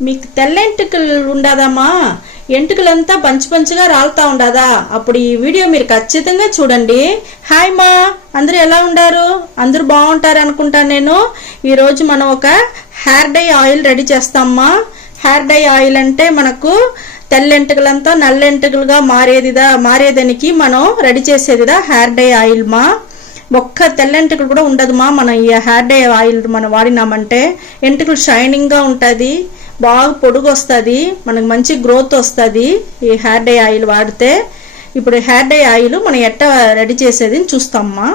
మీకు తెల్ల ఎంటుకలు ఉండదమ్మా, ఎంటుకలంతా పంచుగా రాలుతా ఉండదా? అప్పుడు ఈ వీడియో మీరు ఖచ్చితంగా చూడండి. హాయ్ మా, అందరూ ఎలా ఉండారు? అందరూ బాగుంటారు అనుకుంటాను నేను. ఈరోజు మనం ఒక హెయిర్ డై ఆయిల్ రెడీ చేస్తామమ్మా. హెయిర్ డై ఆయిల్ అంటే మనకు తెల్లెంటుకలంతా నల్లెంటుకలుగా మారేదానికి మనం రెడీ చేసేదిదా హెయిర్ డై ఆయిల్ మా. ఒక్క తెల్లెంటుకలు కూడా ఉండదు మా మనం ఈ హెయిర్ డై ఆయిల్ మనం వాడినామంటే. ఎంటుకలు షైనింగ్గా ఉంటుంది, బాగా పొడుగు వస్తుంది, మనకు మంచి గ్రోత్ వస్తుంది ఈ హెయిర్ డై ఆయిల్ వాడితే. ఇప్పుడు హెయిర్ డై ఆయిల్ మనం ఎట్ట రెడీ చేసేది చూస్తామమ్మా.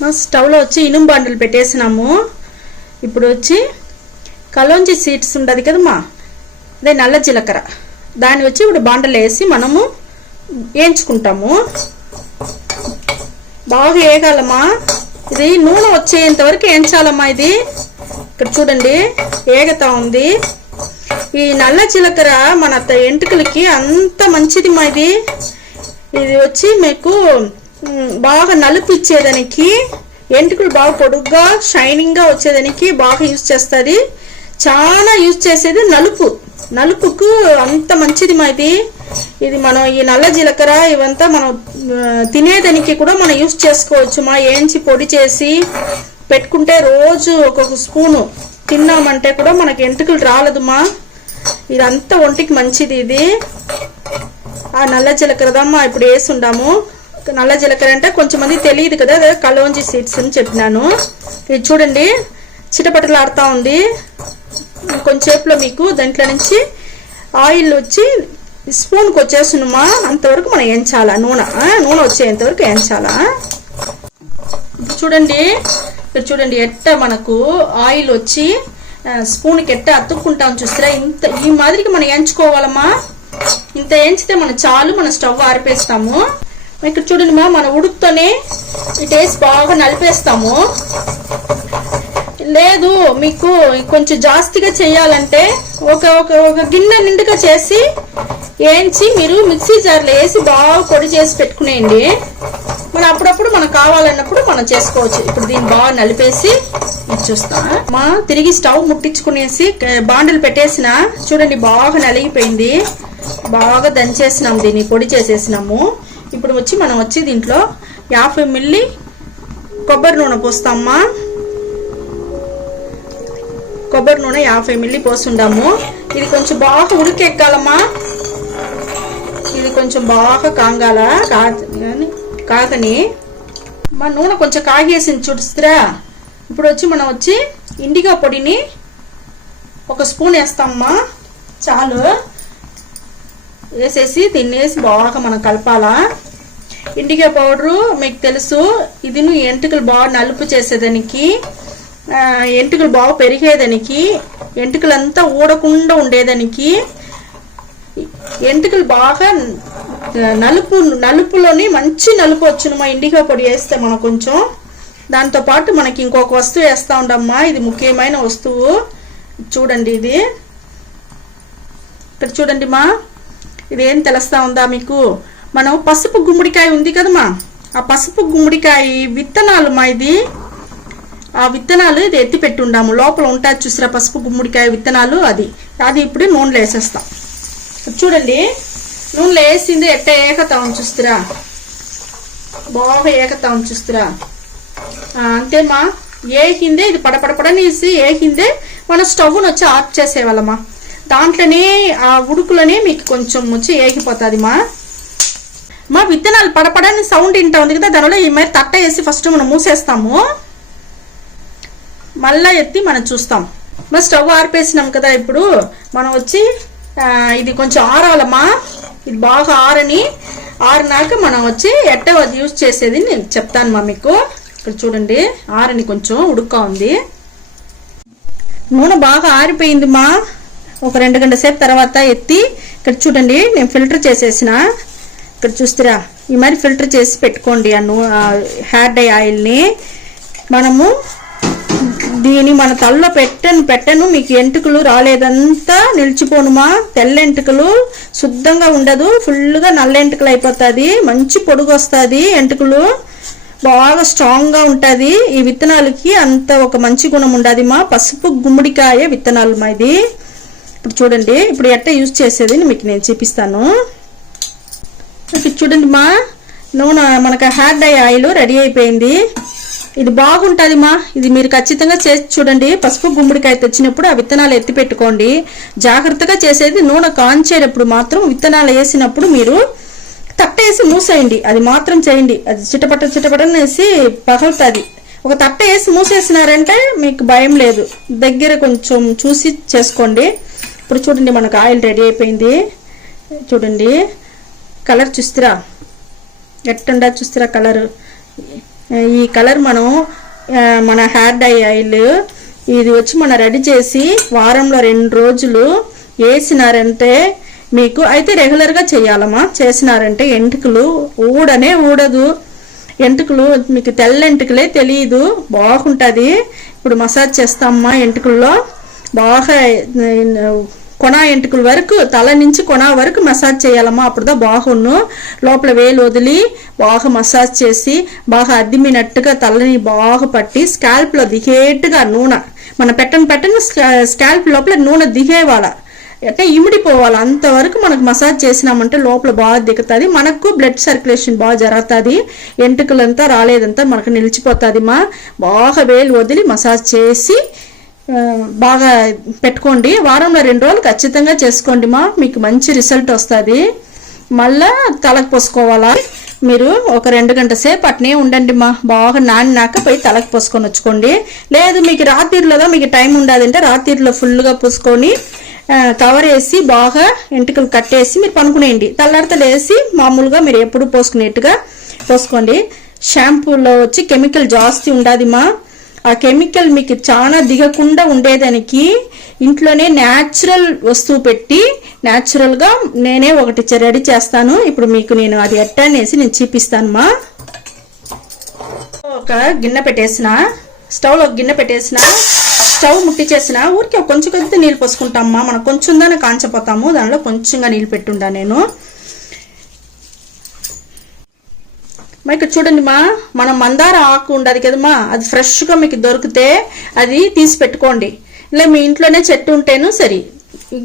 మా స్టవ్లో వచ్చి ఇనుము బండలు పెట్టేసినాము. ఇప్పుడు వచ్చి కలోంజీ సీడ్స్ ఉండదు కదమ్మా, అదే నల్ల జీలకర్ర, దాన్ని వచ్చి ఇప్పుడు బండలు వేసి మనము వేయించుకుంటాము. బాగా వేయగలమా, ఇది నూనె వచ్చేంత వరకు వేయించాలమ్మా. ఇది ఇక్కడ చూడండి వేగుతా ఉంది. ఈ నల్ల జీలకర్ర మన ఎంటుకలకి అంత మంచిది మా. ఇది వచ్చి మీకు బాగా నలుపు ఇచ్చేదానికి, ఎంటుకలు బాగా పొడుగ్గా షైనింగ్గా వచ్చేదానికి బాగా యూజ్ చేస్తుంది. చాలా యూజ్ చేసేది నలుపుకు అంత మంచిది మా. ఇది మనం ఈ నల్ల జీలకర్ర ఇవంతా మనం తినేదానికి కూడా మనం యూజ్ చేసుకోవచ్చు మా. ఏంచి పొడి చేసి పెట్టుకుంటే రోజు ఒక్కొక్క స్పూను తిన్నామంటే కూడా మనకి ఎంటుకలు రాలదు మా. ఇదంతా ఒంటికి మంచిది. ఇది ఆ నల్ల జీలకర్రదమ్మా ఇప్పుడు వేసి ఉండాము. నల్ల జీలకర్ర అంటే కొంచెం మంది తెలియదు కదా, అదే కలోంజీ సీడ్స్ అని చెప్పినాను. ఇది చూడండి చిటపటలు ఆడుతూ ఉంది. కొంచెంసేపులో మీకు దాంట్లో నుంచి ఆయిల్ వచ్చి స్పూన్కి వచ్చేస్తున్నమా, అంతవరకు మనం వేయించాలా. నూనె వచ్చేంతవరకు వేయించాలా. చూడండి ఇక్కడ చూడండి ఎట్ట మనకు ఆయిల్ వచ్చి స్పూన్కి ఎట్ట అతుక్కుంటాం చూస్తారా. ఈ మాదిరికి మనం వేయించుకోవాలమ్మా. ఇంత వేయించితే మనం చాలు, మనం స్టవ్ ఆరిపేస్తాము. ఇక్కడ చూడండి మా, మన ఉడుకుతోనే ఈ టేస్ట్ బాగా నలిపేస్తాము. లేదు మీకు కొంచెం జాస్తిగా చేయాలంటే ఒక గిన్నె నిండుగా చేసి వేయించి మీరు మిక్సీ జార్లో వేసి బాగా పొడి చేసి పెట్టుకునేయండి. మనం అప్పుడప్పుడు మనకు కావాలన్నప్పుడు మనం చేసుకోవచ్చు. ఇప్పుడు దీన్ని బాగా నలిపేసి చూస్తా మా. తిరిగి స్టవ్ ముట్టించుకునేసి బాండలు పెట్టేసిన చూడండి బాగా నలిగిపోయింది. బాగా దంచేసినాము, దీన్ని పొడి చేసేసినాము. ఇప్పుడు మనం వచ్చి దీంట్లో 50 మిల్లీ కొబ్బరి నూనె పోస్తామా. కొబ్బరి నూనె 50 మిల్లీ పోసుండాము. ఇది కొంచెం బాగా ఉడికెక్కాలమ్మా. ఇది కొంచెం బాగా కాగని మా నూనె కొంచెం కాగేసింది చూడుస్తురా. ఇప్పుడు మనం వచ్చి ఇండిగో పొడిని 1 స్పూన్ వేస్తామమ్మా, చాలు. వేసేసి దీన్ని వేసి బాగా మనం కలపాలా. ఇండిగో పౌడరు మీకు తెలుసు, ఇది ఎంటుకలు బాగా నలుపు చేసేదానికి, ఎంటుకలు బాగా పెరిగేదానికి, ఎంటుకలంతా ఊడకుండా ఉండేదానికి, ఎంటుకలు బాగా నలుపులోని మంచి నలుపు వచ్చును మా ఇండిగో పొడి వేస్తే మనం కొంచెం. దాంతోపాటు మనకి ఇంకొక వస్తువు వేస్తూ ఉండమ్మా, ఇది ముఖ్యమైన వస్తువు. చూడండి ఇది ఇక్కడ చూడండి మా, ఇదేం తెలుస్తా ఉందా మీకు? మనం పసుపు గుమ్మడికాయ ఉంది కదమ్మా, ఆ పసుపు గుమ్మడికాయ విత్తనాలు మా. ఇది ఆ విత్తనాలు ఇది ఎత్తి పెట్టి ఉండాము, లోపల ఉంటుంది చూసారా పసుపు గుమ్మడికాయ విత్తనాలు. అది ఇప్పుడు నూనెలో వేసేస్తాం. చూడండి నూనెలో వేసింది ఎట్ట ఏకతా చూస్తురా, బాగా ఏకతా చూస్తురా. అంతేమా, ఏకిందే ఇది పడపడపడనేసి ఏకిందే మనం స్టవ్ను వచ్చి ఆఫ్ చేసేవాళ్ళమ్మా. దాంట్లోనే ఆ ఉడుకులోనే మీకు కొంచెం వచ్చి ఏగిపోతుంది మా. విత్తనాలు పడపడని సౌండ్ వింటా ఉంది కదా, దానివల్ల ఈ మరి తట్ట వేసి ఫస్ట్ మనం మూసేస్తాము, మళ్ళా ఎత్తి మనం చూస్తాం. మా స్టవ్ ఆరిపేసినాం కదా, ఇప్పుడు మనం వచ్చి ఇది కొంచెం ఆరాలమ్మా. ఇది బాగా ఆరినాక మనం వచ్చి ఎట్ట యూజ్ చేసేది నేను చెప్తాను మా మీకు. ఇక్కడ చూడండి ఆరని కొంచెం ఉడుక్కా ఉంది. నూనె బాగా ఆరిపోయింది మా. ఒక 2 గంటల సేపు తర్వాత ఎత్తి ఇక్కడ చూడండి నేను ఫిల్టర్ చేసేసిన. ఇక్కడ చూస్తారా ఈ మరి ఫిల్టర్ చేసి పెట్టుకోండి ఆ హెయిర్ డై ఆయిల్ని. మనము దీన్ని మన తలలో పెట్టను మీకు ఎంటుకలు రాలేదంతా నిలిచిపోనుమా. తెల్ల ఎంటుకలు శుద్ధంగా ఉండదు, ఫుల్గా నల్ల ఎంటుకలు అయిపోతుంది, మంచి పొడుగు వస్తుంది, ఎంటుకలు బాగా స్ట్రాంగ్గా ఉంటుంది. ఈ విత్తనాలకి అంత ఒక మంచి గుణం ఉండదు మా. పసుపు గుమ్మడికాయ విత్తనాలు మా. ఇది ఇప్పుడు చూడండి, ఇప్పుడు ఎట్లా యూజ్ చేసేది మీకు నేను చూపిస్తాను. ఇప్పుడు చూడండి మా నూనె మనకు హెయిర్ డై ఆయిల్ రెడీ అయిపోయింది. ఇది బాగుంటుంది మా, ఇది మీరు ఖచ్చితంగా చేసి చూడండి. పసుపు గుమ్మడికాయ తెచ్చినప్పుడు ఆ విత్తనాలు ఎత్తి పెట్టుకోండి. జాగ్రత్తగా చేసేది నూనె కాంచేటప్పుడు మాత్రం విత్తనాలు వేసినప్పుడు మీరు తట్టేసి మూసేయండి, అది మాత్రం చేయండి. అది చిటపటనేసి పగలుతుంది. ఒక తట్ట వేసి మూసేసినారంటే మీకు భయం లేదు. దగ్గర కొంచెం చూసి చేసుకోండి. ఇప్పుడు చూడండి మనకు ఆయిల్ రెడీ అయిపోయింది. చూడండి కలర్ చూస్తారా, ఎట్టుండా చూస్తారా కలర్. ఈ కలర్ మనం మన హెయిర్ డై ఆయిల్ ఇది వచ్చి మనం రెడీ చేసి వారంలో 2 రోజులు వేసినారంటే మీకు అయితే రెగ్యులర్గా చేయాలమ్మా. చేసినారంటే ఎంటుకలు ఊడనే ఊడదు. ఎంటుకలు మీకు తెల్ల ఎంటుకలే తెలియదు, బాగుంటుంది. ఇప్పుడు మసాజ్ చేస్తామమ్మా ఎంటుకల్లో బాగా కొన ఎంటుకల వరకు, తల నుంచి కొన వరకు మసాజ్ చేయాలమ్మా. అప్పుడుదా బాగున్ను. లోపల వేలు వదిలి బాగా మసాజ్ చేసి బాగా అద్దిమినట్టుగా తలని బాగా పట్టి స్కాల్ప్లో దిగేట్టుగా నూనె మన పెట్టని స్కాల్ప్ లోపల నూనె దిగేవాళ్ళ అంటే ఇమిడిపోవాలి. అంతవరకు మనకు మసాజ్ చేసినామంటే లోపల బాగా దిగుతుంది. మనకు బ్లడ్ సర్క్యులేషన్ బాగా జరుగుతుంది. ఎంటుకలంతా రాలేదంతా మనకు నిలిచిపోతుంది మా. బాగా వేలు వదిలి మసాజ్ చేసి బాగా పెట్టుకోండి. వారంలో 2 రోజులు ఖచ్చితంగా చేసుకోండి మా, మీకు మంచి రిజల్ట్ వస్తుంది. మళ్ళా తలకు పోసుకోవాలా. మీరు ఒక 2 గంటల సేపు అట్నే ఉండండి మా. బాగా నానినాక పోయి తలకు పోసుకొని వచ్చుకోండి. లేదు మీకు రాత్రిలో మీకు టైం ఉండదంటే రాత్రిలో ఫుల్గా పూసుకొని కవర్ వేసి బాగా ఎంటుకలు కట్టేసి మీరు పనుకునేయండి. తెల్లారితలు వేసి మామూలుగా మీరు ఎప్పుడు పోసుకునేట్టుగా పోసుకోండి. షాంపూలో వచ్చి కెమికల్ జాస్తి ఉండదు మా. ఆ కెమికల్ మీకు చాలా దిగకుండా ఉండేదానికి ఇంట్లోనే న్యాచురల్ వస్తువు పెట్టి న్యాచురల్గా నేనే ఒకటి రెడీ చేస్తాను. ఇప్పుడు మీకు నేను అది ఎట్టనేసి నేను చూపిస్తాను మా. ఒక గిన్నె పెట్టేసిన, స్టవ్లో ఒక గిన్నె పెట్టేసిన, స్టవ్ ముట్టించేసిన ఊరికి కొంచెం కొద్ది నీళ్ళు పోసుకుంటామమ్మా. మనం కొంచెం దాన్ని కాంచపోతాము, దానిలో కొంచెంగా నీళ్ళు పెట్టుండా నేను. ఇక్కడ చూడండి మా, మనం మందార ఆకు ఉండదు కదమ్మా, అది ఫ్రెష్గా మీకు దొరికితే అది తీసి పెట్టుకోండి. ఇలా మీ ఇంట్లోనే చెట్టు ఉంటేను సరే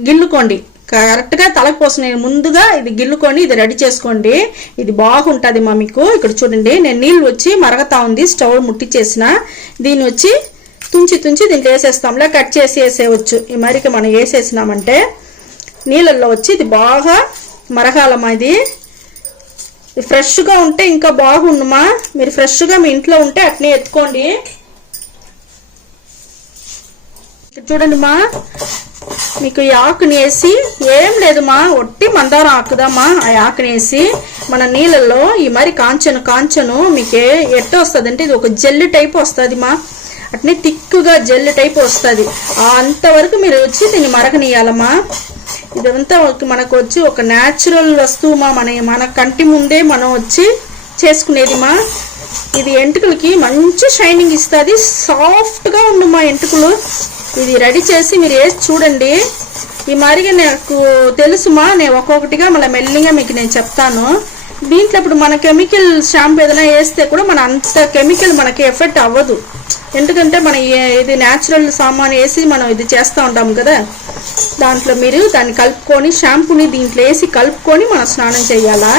గిల్లుకోండి. కరెక్ట్గా తలకు పోసిన ముందుగా ఇది గిల్లుకొని ఇది రెడీ చేసుకోండి. ఇది బాగుంటుంది మా మీకు. ఇక్కడ చూడండి నేను నీళ్ళు వచ్చి మరగతా ఉంది, స్టవ్ ముట్టించేసిన. దీన్ని వచ్చి తుంచి దీంట్లో వేసేస్తాంలే, కట్ చేసి వేసేయచ్చు. ఈ మరికి మనం వేసేసినామంటే నీళ్ళల్లో వచ్చి ఇది బాగా మరగాలమ్మా. ఇది ఫ్రెష్గా ఉంటే ఇంకా బాగుండుమా. మీరు ఫ్రెష్గా మీ ఇంట్లో ఉంటే అట్నే ఎత్తుకోండి. చూడండి మా, మీకు ఈ ఆకుని వేసి ఏం లేదు మా, ఒట్టి మందారం ఆకుదామా. ఆ ఆకుని వేసి మన నీళ్ళల్లో ఈ మరి కాంచను మీకు ఎట్ట వస్తుంది అంటే ఇది ఒక జెల్ టైప్ వస్తుంది మా. అట్నే తిక్కుగా జెల్ టైప్ వస్తుంది. అంతవరకు మీరు వచ్చి దీన్ని మరగనీయాలమ్మా. ఇదంతా మనకు వచ్చి ఒక న్యాచురల్ వస్తువు మా, మన కంటి ముందే మనం వచ్చి చేసుకునేది మా. ఇది ఎంటుకలకి మంచి షైనింగ్ ఇస్తుంది, సాఫ్ట్గా ఉండు మా ఎంటుకలు. ఇది రెడీ చేసి మీరు వేసి చూడండి. ఈ మరిగా నాకు తెలుసుమా, నేను ఒక్కొక్కటిగా మళ్ళీ మెల్లిగా మీకు నేను చెప్తాను. దీంట్లో ఇప్పుడు మన కెమికల్ షాంపూ ఏదైనా వేస్తే కూడా మన అంత కెమికల్ మనకి ఎఫెక్ట్ అవ్వదు. ఎందుకంటే మన ఇది న్యాచురల్ సామాన్ వేసి మనం ఇది చేస్తూ ఉంటాం కదా. దాంట్లో మీరు దాన్ని కలుపుకొని షాంపూని దీంట్లో వేసి కలుపుకొని మనం స్నానం చేయాలా.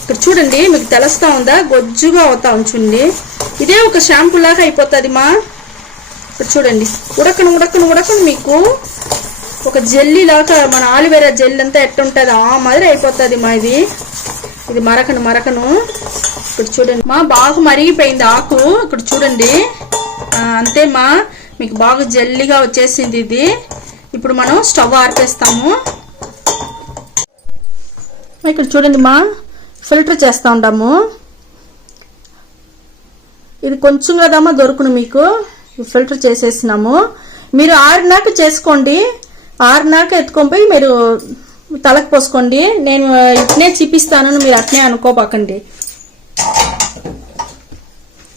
ఇక్కడ చూడండి మీకు తెలుస్తూ ఉందా, గొజ్జుగా అవుతా ఉంచుంది. ఇదే ఒక షాంపూ లాగా అయిపోతుంది మా. ఇక్కడ చూడండి ఉడకను మీకు ఒక జెల్లీ లాగా, మన ఆలివేరా జెల్ అంతా ఎట్టుంటుంది ఆ మాదిరి అయిపోతుంది మా. ఇది మరకను ఇక్కడ చూడండి మా, బాగా మరిగిపోయింది ఆకు. ఇక్కడ చూడండి అంతే మా, మీకు బాగా జల్లిగా వచ్చేసింది ఇది. ఇప్పుడు మనం స్టవ్ ఆర్పేస్తాము. ఇక్కడ చూడండి మా, ఫిల్టర్ చేస్తూ ఉంటాము. ఇది కొంచెం కదమ్మా దొరుకును మీకు, ఫిల్టర్ చేసేసినాము. మీరు ఆరినాక చేసుకోండి, ఆరినాక ఎత్తుకొని పోయి మీరు తలకు పోసుకోండి. నేను ఇట్నే చూపిస్తాను, మీరు అట్నే అనుకోపాకండి.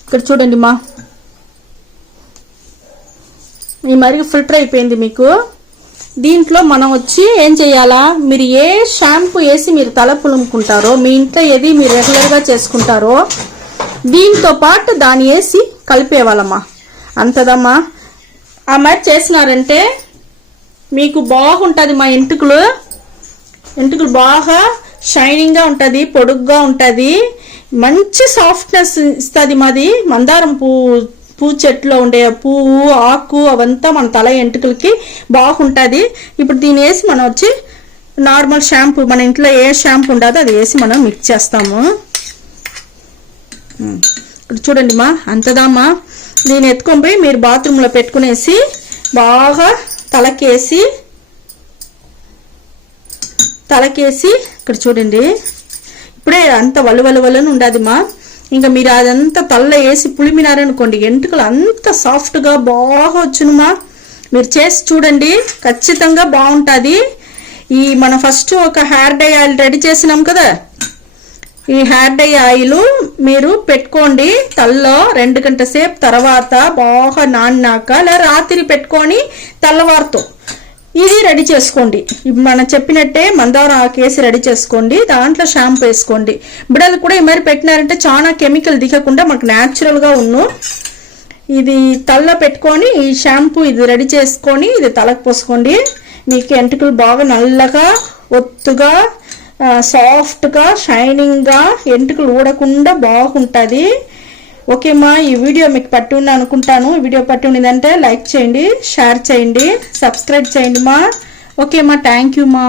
ఇక్కడ చూడండి మా, ఈ మరిగి ఫిల్టర్ అయిపోయింది మీకు. దీంట్లో మనం వచ్చి ఏం చేయాలా, మీరు ఏ షాంపూ వేసి మీరు తల పులుముకుంటారో, మీ ఇంట్లో ఏది మీరు రెగ్యులర్గా చేసుకుంటారో దీంతో పాటు దాన్ని వేసి కలిపేవాళ్ళమ్మా. అంతదమ్మా. ఆ మరి చేసినారంటే మీకు బాగుంటుంది మా ఎంటుకలు బాగా షైనింగ్గా ఉంటుంది, పొడుగ్గా ఉంటుంది, మంచి సాఫ్ట్నెస్ ఇస్తుంది. మాది మందారం పూ చెట్టులో ఉండే పువ్వు ఆకు అవంతా మన తల ఎంటుకలకి బాగుంటుంది. ఇప్పుడు దీన్ని వేసి మనం వచ్చి నార్మల్ షాంపూ, మన ఇంట్లో ఏ షాంపూ ఉండదో అది వేసి మనం మిక్స్ చేస్తాము. ఇప్పుడు చూడండి మా అంతదామా, దీన్ని ఎత్తుకొని పోయి మీరు బాత్రూంలో పెట్టుకునేసి బాగా తలకేసి ఇక్కడ చూడండి, ఇప్పుడే అంత వలువలువలని ఉండదు మా. ఇంకా మీరు అదంతా తల్ల వేసి పులిమినారనుకోండి ఎంటుకలు అంత సాఫ్ట్గా బాగా వచ్చునుమా. మీరు చేసి చూడండి, ఖచ్చితంగా బాగుంటుంది. మనం ఫస్ట్ ఒక హెయిర్ డై ఆయిల్ రెడీ చేసినాం కదా, ఈ హెయిర్ డై ఆయిల్ మీరు పెట్టుకోండి తల్లో 2 గంటల సేపు, తర్వాత బాగా నానినాక లేదా రాత్రి పెట్టుకొని తెల్లవారుతో ఇది రెడీ చేసుకోండి. మనం చెప్పినట్టే మందారం ఆకేసి రెడీ చేసుకోండి, దాంట్లో షాంపూ వేసుకోండి. బిడ్డలు కూడా ఈ మరి పెట్టినారంటే చాలా కెమికల్ దిగకుండా మనకు న్యాచురల్గా ఇది తల్ల పెట్టుకొని ఈ షాంపూ ఇది రెడీ చేసుకొని ఇది తలకు పోసుకోండి. మీకు ఎంటుకలు బాగా నల్లగా ఒత్తుగా సాఫ్ట్గా షైనింగ్గా ఎంటుకలు ఊడకుండా బాగుంటుంది. ఓకేమ్మా, ఈ వీడియో మీకు పట్టి ఉంది అనుకుంటాను. ఈ వీడియో పట్టి ఉన్నదంటే లైక్ చేయండి, షేర్ చేయండి, సబ్స్క్రైబ్ చేయండి మా. ఓకేమ్మా, థ్యాంక్ యూ మా.